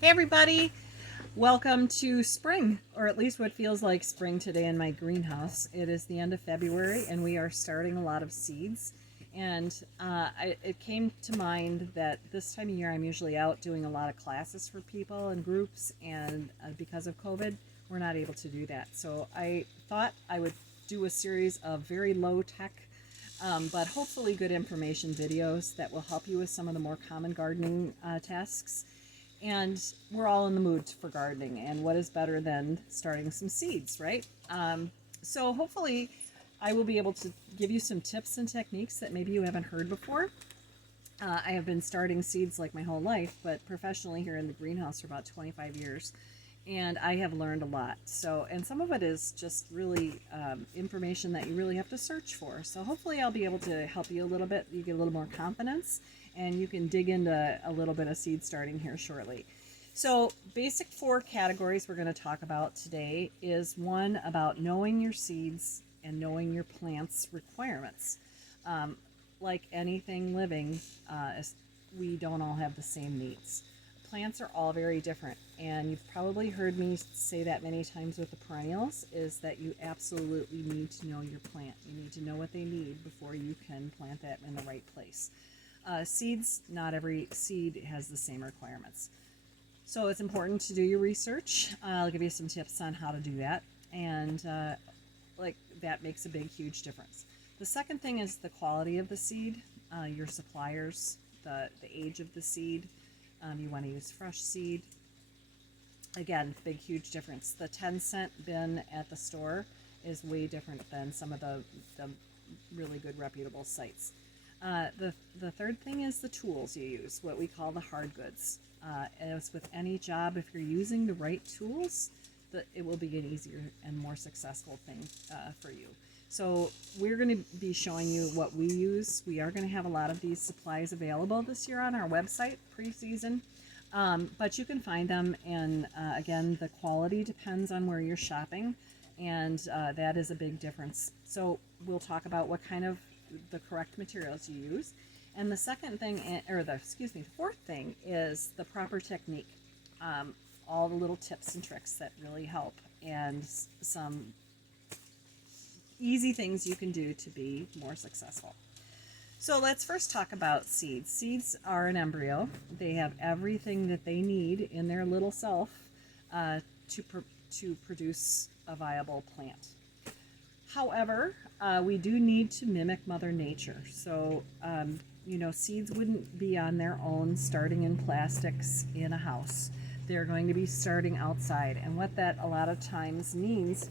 Hey everybody, welcome to spring, or at least what feels like spring today in my greenhouse. It is the end of February and we are starting a lot of seeds. And it came to mind that this time of year I'm usually out doing a lot of classes for people and groups, and because of COVID, we're not able to do that. So I thought I would do a series of very low tech but hopefully good information videos that will help you with some of the more common gardening tasks. And we're all in the mood for gardening, and what is better than starting some seeds, right? So hopefully I will be able to give you some tips and techniques that maybe you haven't heard before. I have been starting seeds like my whole life, but professionally here in the greenhouse for about 25 years, and I have learned a lot. So, and some of it is just really information that you really have to search for. So hopefully I'll be able to help you a little bit. You get a little more confidence, and you can dig into a little bit of seed starting here shortly. So basic four categories we're going to talk about today is one about knowing your seeds and knowing your plant's requirements. Like anything living, we don't all have the same needs. Plants are all very different, and you've probably heard me say that many times with the perennials, is that you absolutely need to know your plant. You need to know what they need before you can plant that in the right place. Seeds, not every seed has the same requirements. So it's important to do your research. I'll give you some tips on how to do that, and like that makes a big, huge difference. The second thing is the quality of the seed, your suppliers, the age of the seed. You want to use fresh seed. Again, big, huge difference. The 10-cent bin at the store is way different than some of the really good reputable sites. The third thing is the tools you use, what we call the hard goods. As with any job, if you're using the right tools, it will be an easier and more successful thing for you. So we're going to be showing you what we use. We are going to have a lot of these supplies available this year on our website pre-season, but you can find them. And again, the quality depends on where you're shopping, and that is a big difference. So we'll talk about what kind of the correct materials you use. And the second thing, or the fourth thing is the proper technique. All the little tips and tricks that really help, and some easy things you can do to be more successful. So let's first talk about seeds. Seeds are an embryo. They have everything that they need in their little self to produce a viable plant. However, we do need to mimic Mother Nature. So, seeds wouldn't be on their own starting in plastics in a house. They're going to be starting outside. And what that a lot of times means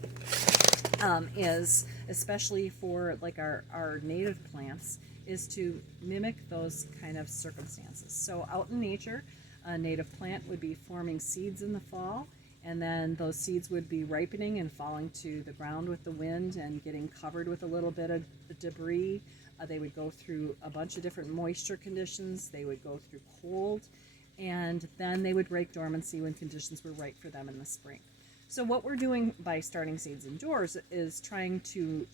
is, especially for like our native plants, is to mimic those kind of circumstances. So out in nature, a native plant would be forming seeds in the fall, and then those seeds would be ripening and falling to the ground with the wind and getting covered with a little bit of debris. They would go through a bunch of different moisture conditions. They would go through cold, and then they would break dormancy when conditions were right for them in the spring. So what we're doing by starting seeds indoors is trying to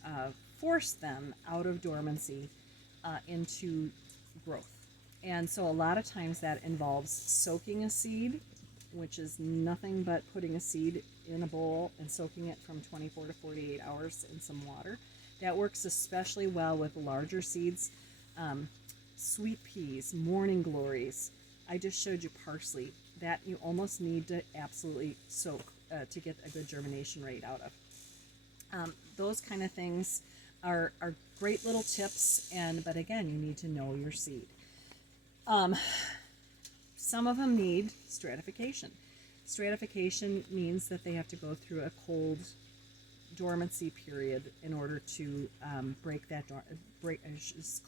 force them out of dormancy into growth. And so a lot of times that involves soaking a seed, which is nothing but putting a seed in a bowl and soaking it from 24 to 48 hours in some water. That works especially well with larger seeds, sweet peas, morning glories. I just showed you parsley. That you almost need to absolutely soak to get a good germination rate out of. Those kind of things are great little tips, but again, you need to know your seed. Some of them need stratification. Stratification means that they have to go through a cold dormancy period in order to break that it's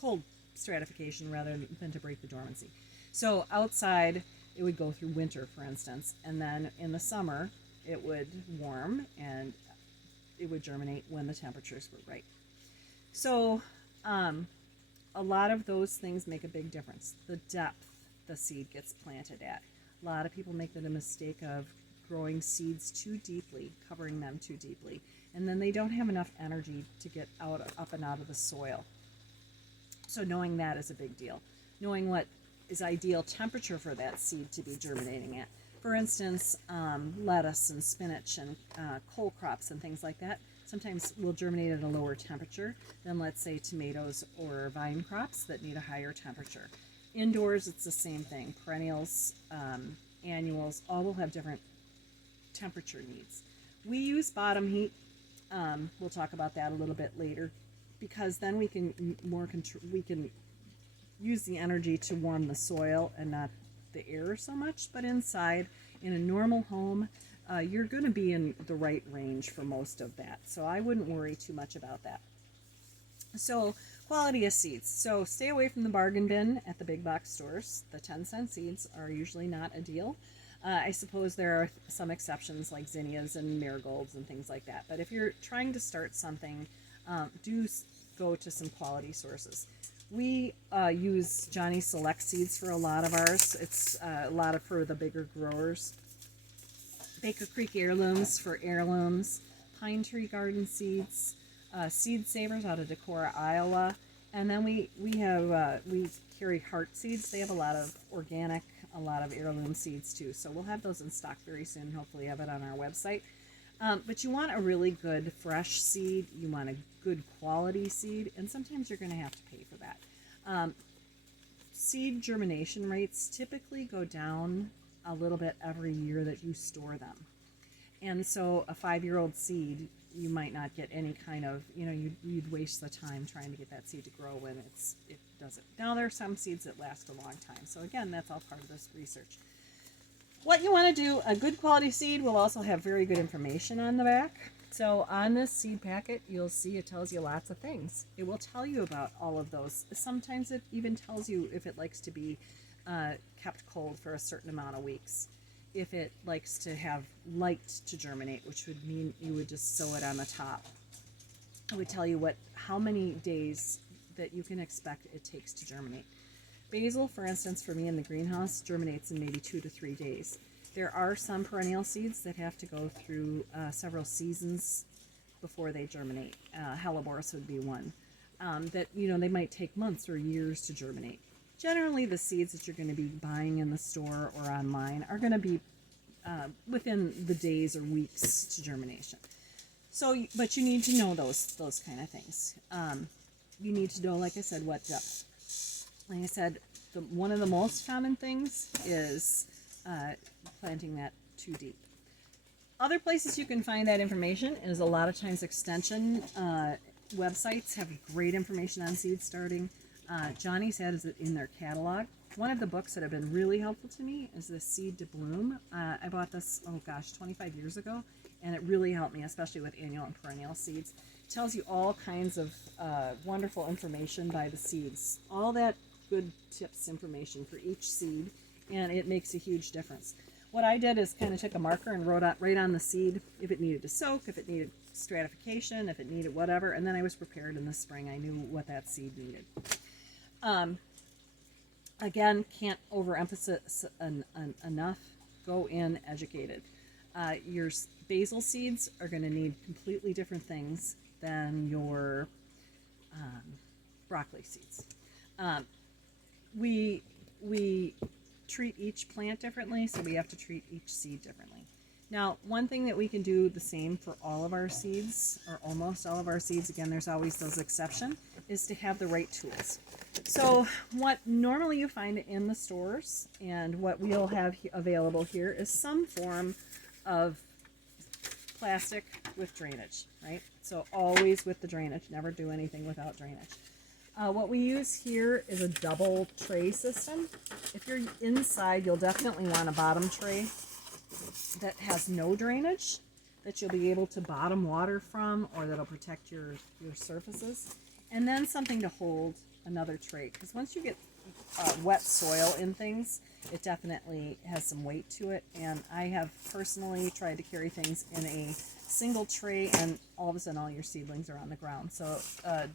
cold stratification rather than to break the dormancy. So outside, it would go through winter, for instance, and then in the summer, it would warm and it would germinate when the temperatures were right. So a lot of those things make a big difference. The depth the seed gets planted at. A lot of people make the mistake of growing seeds too deeply, covering them too deeply, and then they don't have enough energy to get up and out of the soil. So knowing that is a big deal. Knowing what is ideal temperature for that seed to be germinating at. For instance, lettuce and spinach and cole crops and things like that sometimes will germinate at a lower temperature than, let's say, tomatoes or vine crops that need a higher temperature. Indoors, it's the same thing. Perennials, annuals, all will have different temperature needs. We use bottom heat. We'll talk about that a little bit later, because then we can we can use the energy to warm the soil and not the air so much. But inside, in a normal home, you're going to be in the right range for most of that. So I wouldn't worry too much about that. So quality of seeds. So stay away from the bargain bin at the big box stores. The 10-cent seeds are usually not a deal. I suppose there are some exceptions like zinnias and marigolds and things like that. But if you're trying to start something, do go to some quality sources. We use Johnny Select seeds for a lot of ours. It's a lot of for the bigger growers. Baker Creek Heirlooms for heirlooms. Pine Tree Garden Seeds. Seed Savers out of Decorah, Iowa. And then we carry Heart Seeds. They have a lot of organic, a lot of heirloom seeds too. So we'll have those in stock very soon. Hopefully have it on our website. But you want a really good fresh seed. You want a good quality seed. And sometimes you're going to have to pay for that. Seed germination rates typically go down a little bit every year that you store them. And so a 5-year-old seed, you might not get any kind of, you'd waste the time trying to get that seed to grow when it doesn't. Now there are some seeds that last a long time. So again, that's all part of this research. What you want to do, a good quality seed will also have very good information on the back. So on this seed packet, you'll see it tells you lots of things. It will tell you about all of those. Sometimes it even tells you if it likes to be kept cold for a certain amount of weeks. If it likes to have light to germinate, which would mean you would just sow it on the top. It would tell you how many days that you can expect it takes to germinate. Basil, for instance, for me in the greenhouse, germinates in maybe 2 to 3 days. There are some perennial seeds that have to go through several seasons before they germinate. Helleborus would be one. That they might take months or years to germinate. Generally, the seeds that you're going to be buying in the store or online are going to be within the days or weeks to germination. So, but you need to know those kind of things. You need to know, like I said, what depth. Like I said, one of the most common things is planting that too deep. Other places you can find that information is a lot of times extension websites have great information on seed starting. Johnny's has it in their catalog. One of the books that have been really helpful to me is the Seed to Bloom. I bought this, 25 years ago, and it really helped me, especially with annual and perennial seeds. It tells you all kinds of wonderful information by the seeds. All that good tips information for each seed, and it makes a huge difference. What I did is kind of took a marker and wrote out right on the seed if it needed to soak, if it needed stratification, if it needed whatever, and then I was prepared in the spring. I knew what that seed needed. Again, can't overemphasize enough. Go in educated. Your basil seeds are going to need completely different things than your broccoli seeds. We treat each plant differently, so we have to treat each seed differently. Now, one thing that we can do the same for all of our seeds, or almost all of our seeds, again, there's always those exceptions, is to have the right tools. So what normally you find in the stores and what we'll have available here is some form of plastic with drainage, right? So always with the drainage, never do anything without drainage. What we use here is a double tray system. If you're inside, you'll definitely want a bottom tray that has no drainage, that you'll be able to bottom water from, or that'll protect your surfaces. And then something to hold another tray, because once you get wet soil in things, it definitely has some weight to it. And I have personally tried to carry things in a single tray, and all of a sudden all your seedlings are on the ground. So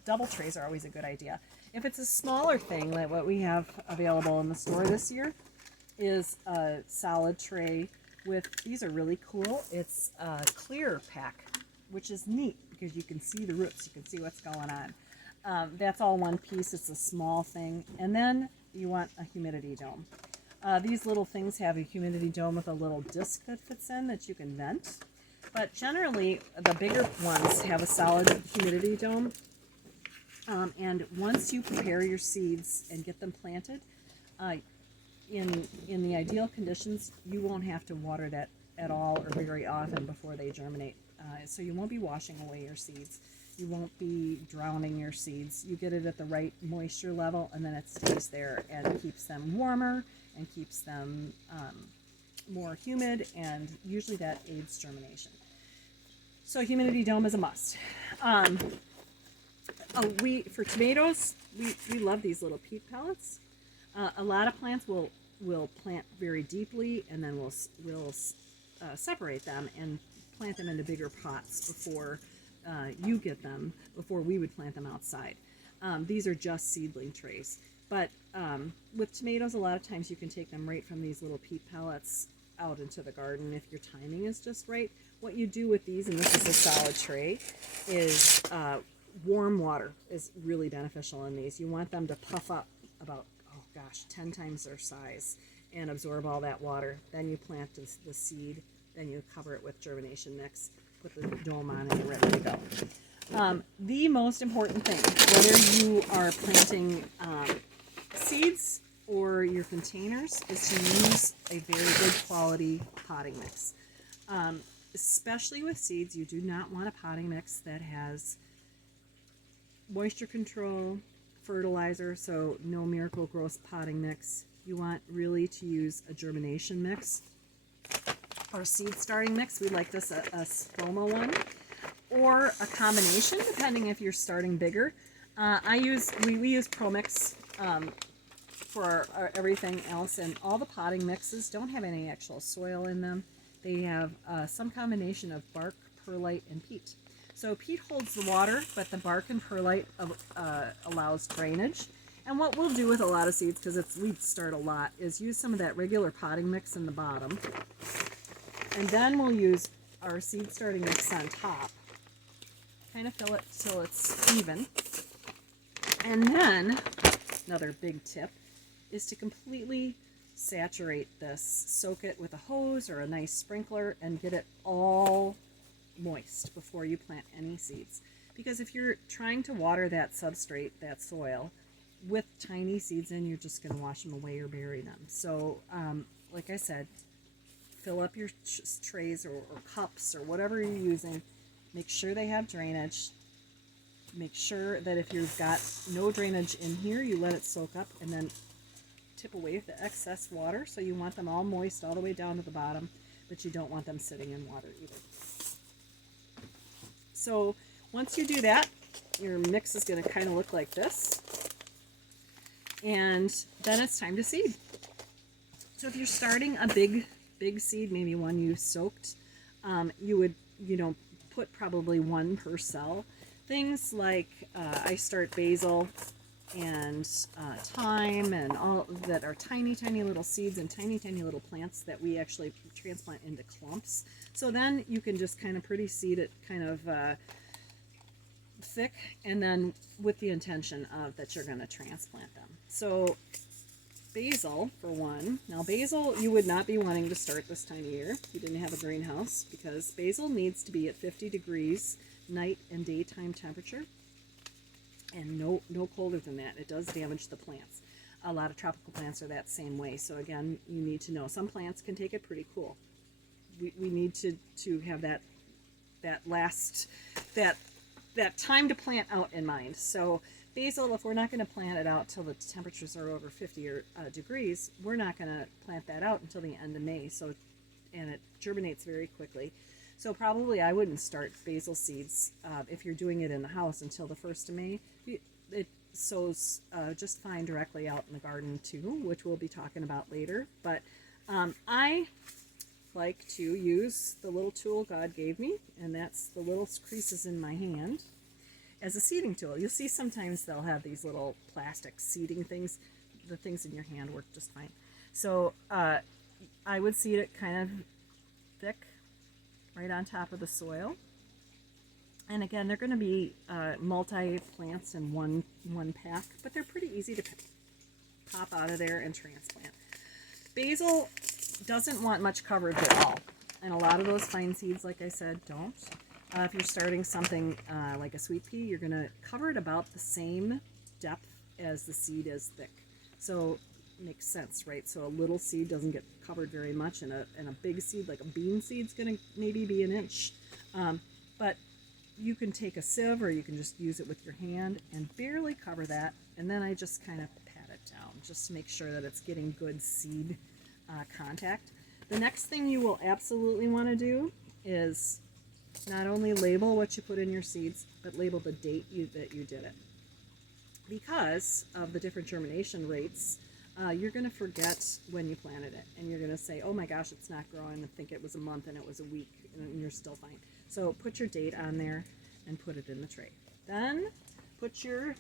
double trays are always a good idea. If it's a smaller thing, like what we have available in the store this year is a solid tray with, these are really cool. It's a clear pack, which is neat because you can see the roots, you can see what's going on. That's all one piece. It's a small thing. And then you want a humidity dome. These little things have a humidity dome with a little disc that fits in that you can vent. But generally, the bigger ones have a solid humidity dome. And once you prepare your seeds and get them planted, in the ideal conditions, you won't have to water that at all or very often before they germinate. So you won't be washing away your seeds. You won't be drowning your seeds. You get it at the right moisture level, and then it stays there and keeps them warmer and keeps them more humid, and usually that aids germination. So humidity dome is a must. For tomatoes, we love these little peat pellets. A lot of plants will plant very deeply, and then we'll separate them and plant them into bigger pots before you get them, before we would plant them outside. These are just seedling trays. But with tomatoes, a lot of times you can take them right from these little peat pellets out into the garden if your timing is just right. What you do with these, and this is a solid tray, is warm water is really beneficial in these. You want them to puff up about, 10 times their size and absorb all that water. Then you plant the seed, then you cover it with germination mix, put the dome on, and you're ready to go. The most important thing, whether you are planting seeds or your containers, is to use a very good quality potting mix. Especially with seeds, you do not want a potting mix that has moisture control, fertilizer, so no Miracle-Gro potting mix. You want really to use a germination mix or seed starting mix. We like this a Spoma one, or a combination depending if you're starting bigger. We use ProMix for our everything else, and all the potting mixes don't have any actual soil in them. They have some combination of bark, perlite, and peat. So peat holds the water, but the bark and perlite allows drainage. And what we'll do with a lot of seeds, because we start a lot, is use some of that regular potting mix in the bottom. And then we'll use our seed starting mix on top. Kind of fill it till it's even. And then, another big tip, is to completely saturate this. Soak it with a hose or a nice sprinkler and get it all moist before you plant any seeds. Because if you're trying to water that substrate, that soil, with tiny seeds in, you're just going to wash them away or bury them. So, like I said, fill up your trays or cups or whatever you're using. Make sure they have drainage. Make sure that if you've got no drainage in here, you let it soak up and then tip away the excess water. So you want them all moist all the way down to the bottom, but you don't want them sitting in water either. So once you do that, your mix is going to kind of look like this. And then it's time to seed. So if you're starting a big seed, maybe one you soaked, you would, put probably one per cell. Things like I start basil and thyme and all that are tiny little seeds and tiny little plants that we actually transplant into clumps. So then you can just kind of pretty seed it kind of thick, and then with the intention of that you're going to transplant them. So basil, for one. Now basil, you would not be wanting to start this time of year if you didn't have a greenhouse, because basil needs to be at 50 degrees night and daytime temperature, and no colder than that. It does damage the plants. A lot of tropical plants are that same way. So again, you need to know some plants can take it pretty cool. We need to have that time to plant out in mind. So basil, if we're not going to plant it out till the temperatures are over 50 degrees, we're not going to plant that out until the end of May. And it germinates very quickly. So probably I wouldn't start basil seeds if you're doing it in the house until the 1st of May. It sows just fine directly out in the garden too, which we'll be talking about later. But I like to use the little tool God gave me, and that's the little creases in my hand, as a seeding tool. You'll see sometimes they'll have these little plastic seeding things. The things in your hand work just fine. So I would seed it kind of thick right on top of the soil. And again, they're going to be multi plants in one pack, but they're pretty easy to pop out of there and transplant. Basil doesn't want much coverage at all, and a lot of those fine seeds, like I said, don't. If you're starting something like a sweet pea, you're going to cover it about the same depth as the seed is thick. So makes sense, right? So a little seed doesn't get covered very much, and a big seed like a bean seed is going to maybe be an inch. But you can take a sieve, or you can just use it with your hand and barely cover that, and then I just kind of pat it down just to make sure that it's getting good seed contact. The next thing you will absolutely want to do is not only label what you put in your seeds, but label the date that you did it. Because of the different germination rates, you're going to forget when you planted it, and you're going to say, oh my gosh, it's not growing. I think it was a month and it was a week, and you're still fine. So put your date on there and put it in the tray. Then put your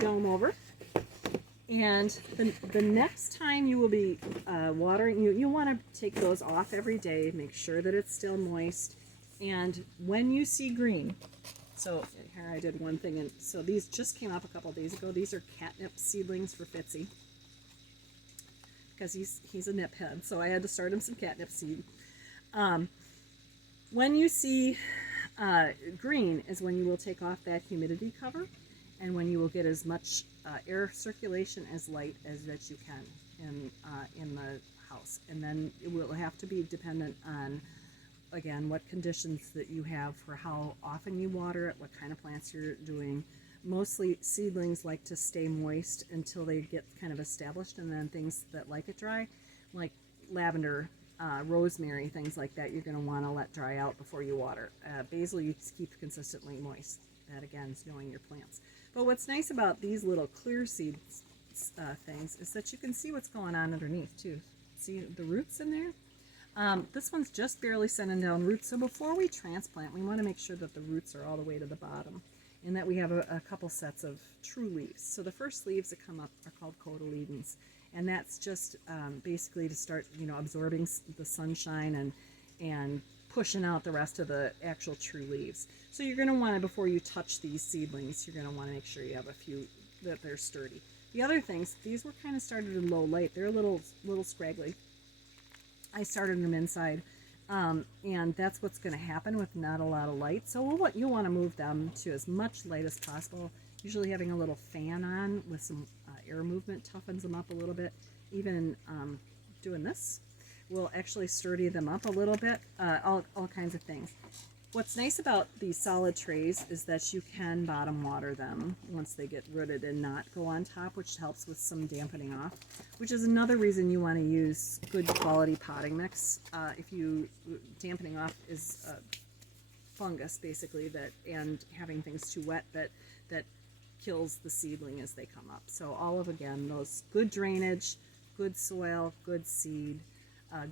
dome over. And the next time you will be watering, you want to take those off every day, make sure that it's still moist. And when you see green, so here I did one thing, and so these just came up a couple days ago. These are catnip seedlings for Fitzy, because he's a nip head, so I had to start him some catnip seed. When you see green is when you will take off that humidity cover, and when you will get as much air circulation as light as that you can in the house. And then it will have to be dependent on, again, what conditions that you have for how often you water it, what kind of plants you're doing. Mostly seedlings like to stay moist until they get kind of established, and then things that like it dry, like lavender, rosemary, things like that, you're going to want to let dry out before you water. Basil, you keep consistently moist. That, again, is knowing your plants. But what's nice about these little clear seeds things is that you can see what's going on underneath, too. See the roots in there? This one's just barely sending down roots, so before we transplant, we want to make sure that the roots are all the way to the bottom, and that we have a couple sets of true leaves. So the first leaves that come up are called cotyledons, and that's just basically to start, absorbing the sunshine and pushing out the rest of the actual true leaves. So you're going to want to, before you touch these seedlings, you're going to want to make sure you have a few that they're sturdy. The other things, these were kind of started in low light. They're a little scraggly. I started them inside, and that's what's going to happen with not a lot of light. So you'll want to move them to as much light as possible. Usually having a little fan on with some air movement toughens them up a little bit. Even doing this will actually sturdy them up a little bit, all kinds of things. What's nice about these solid trays is that you can bottom water them once they get rooted and not go on top, which helps with some dampening off, which is another reason you want to use good quality potting mix. Dampening off is fungus, basically, and having things too wet that kills the seedling as they come up. So all of, again, those good drainage, good soil, good seed,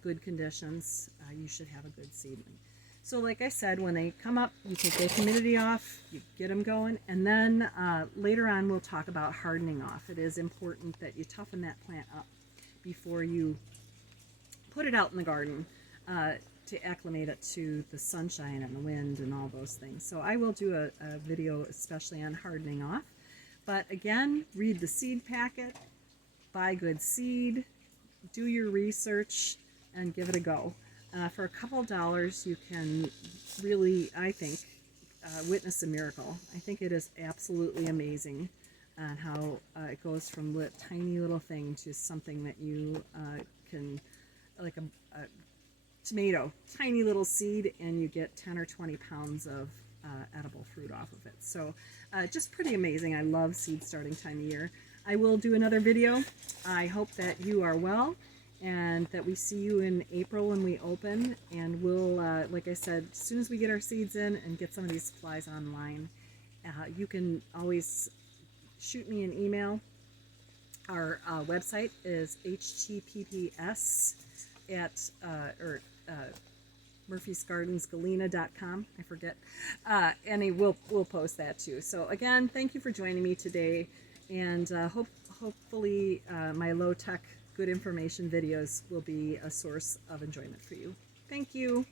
good conditions, you should have a good seedling. So like I said, when they come up, you take the humidity off, you get them going, and then later on we'll talk about hardening off. It is important that you toughen that plant up before you put it out in the garden to acclimate it to the sunshine and the wind and all those things. So I will do a video especially on hardening off. But again, read the seed packet, buy good seed, do your research, and give it a go. For a couple of dollars, you can really, I think, witness a miracle. I think it is absolutely amazing on how it goes from a tiny little thing to something that you can, like a tomato, tiny little seed, and you get 10 or 20 pounds of edible fruit off of it. So just pretty amazing. I love seed starting time of year. I will do another video. I hope that you are well, and that we see you in April when we open, and we'll, like I said, as soon as we get our seeds in and get some of these supplies online, you can always shoot me an email. Our website is https at murphysgardensgalena.com. I forget, and we'll post that too. So again, thank you for joining me today, and hopefully my low-tech good information videos will be a source of enjoyment for you. Thank you.